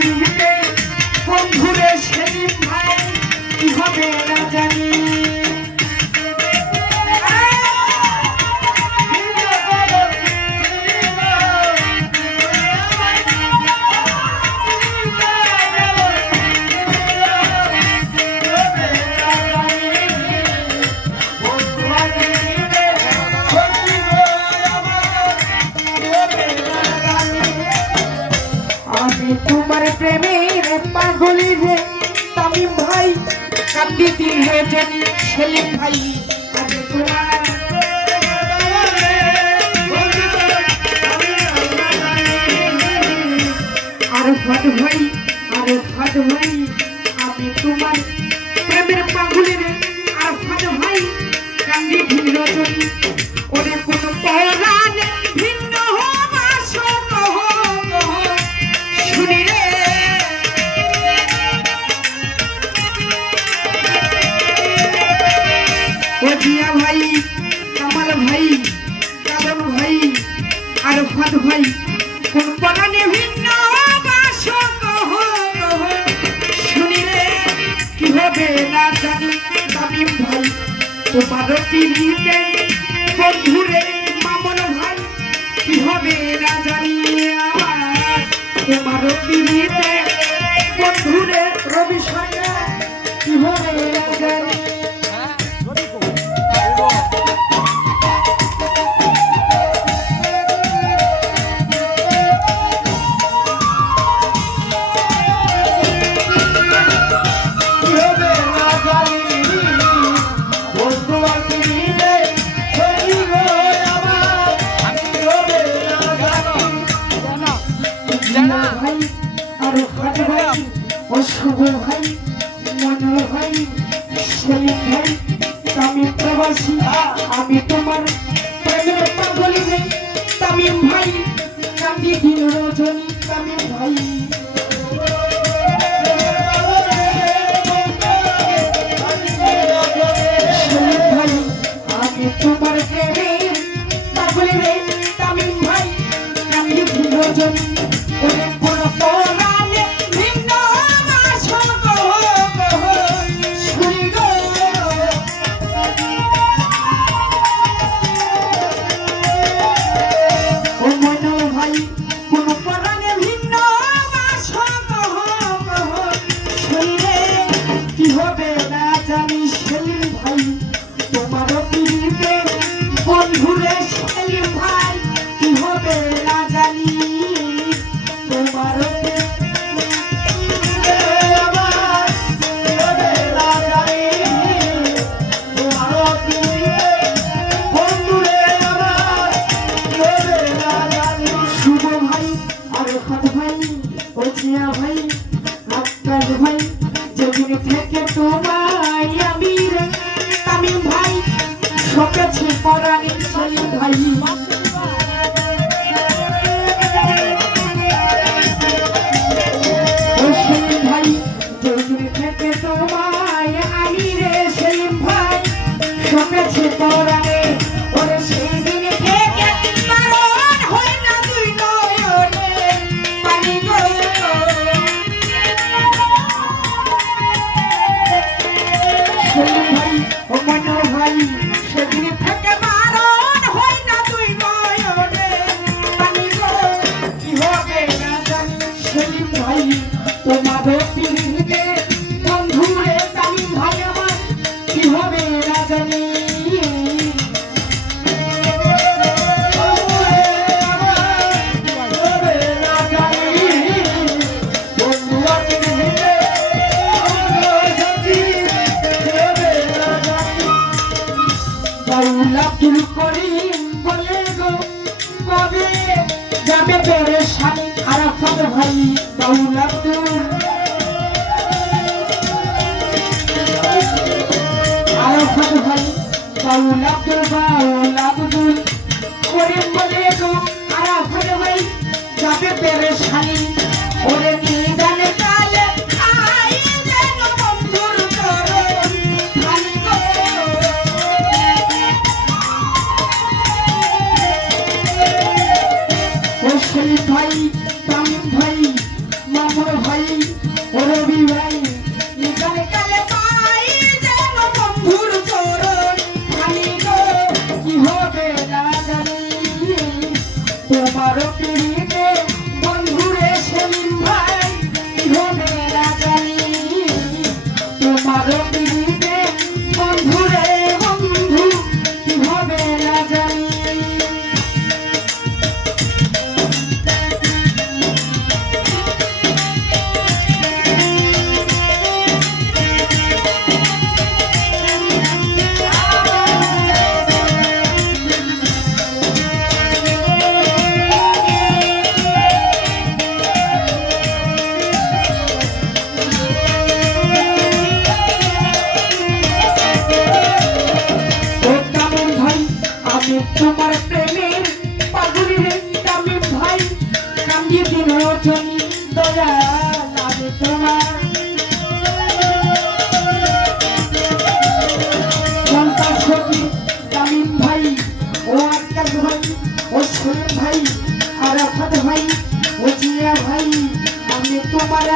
পিড়িতে বন্ধুরে সেলিম ভাই কি হবে না জানি। তোমার প্রেমের পাগলি রে তামিম ভাই কান্দি দিল জানি সেলিম ভাই। আরফাত ভাই আরফাত ভাই আমি তোমার প্রেমের পাগলি রে আরফাত ভাই কান্দি দিল জানি। ওরে কোন পরাণে ভিন্ন জিয়া ভাই কামাল ভাই কাদম ভাই আরফাত ভাই কোন পরাণে ভিন্ন শুনিলে কি হবে না জানি। তামিম ভাই তোমার পিড়িতে বন্ধুরে মামন ভাই কি হবে না জানি। আমার তোমার পিড়িতে বন্ধুরে রবি সরকার কি হবে না জানি। ভাই আরফাত ভাই শুভ ভাই মনোর ভাই সেলিম ভাই তামিম প্রবাসী আমি তোমার প্রেমের পাগলি রে তামিম ভাই কান্দি দিল রজনী তামিম ভাই। সেলিম ভাই আমি তোমার প্রেমের পাগলি রে তামিম ভাই কান্দি দিল রজনী। বন্ধুরে সেলিম ভাই কি হবে না জানি। তোমার শুভ ভাই আরফাত ভাই ওজিয়া ভাই আক্কাস ভাই যেদিন থেকে তোমায় আমি তামিম ভাই সকেছে পরাণে সেলিম ভাই। সেলিম ভাই যেদিন থেকে তোমায় আমি রে সেলিম ভাই সকেছে পরাণে। ওরে সেই দিন থেকে মারণ হয় না দুই নয়নে পানি গো। সেলিম ভাই ও মনোর ভাই সেদিন থেকে মারণ হয় না দুই নয়নে পানি গো কি হবে না জানি। সেলিম ভাই তোমার পিড়িতে বন্ধুরে তামিম ভাই আমার কি হবে না জানি। আব্দুল করিম বলে গো কবে যাবে তোরে স্বামী আরফাত ভাই বাউল আব্দুল আরফাত ভাই বাউল আব্দুল করিম বলে গো আরফাত ভাই যাবে তোরে স্বামী। ওরে নিদানে কালে আই যেন বন্ধুর চরণ খালি গো। সেলিম ভাই তামিম ভাই মামুন ভাই ও রবি ভাই নিকালে কালে পাই যেন বন্ধুর চরণ খানি গো কি হবে না জানি তোমারও পিড়িতে বন্ধুরে সেলিম ভাই কি হবে না জানি তোমারও পিড়িতে বন্ধুরে বন্ধু কি হবে না জানি তোমার প্রেমের পাগল রে তামিম ভাই কান্দি দিন রজনী দয়া লাগে তোমার সন্তান সখী তামিম ভাই ও আকাশ ভাই ও সোহেল ভাই আরাফাত ভাই ও জিয়া ভাই আমি তোমার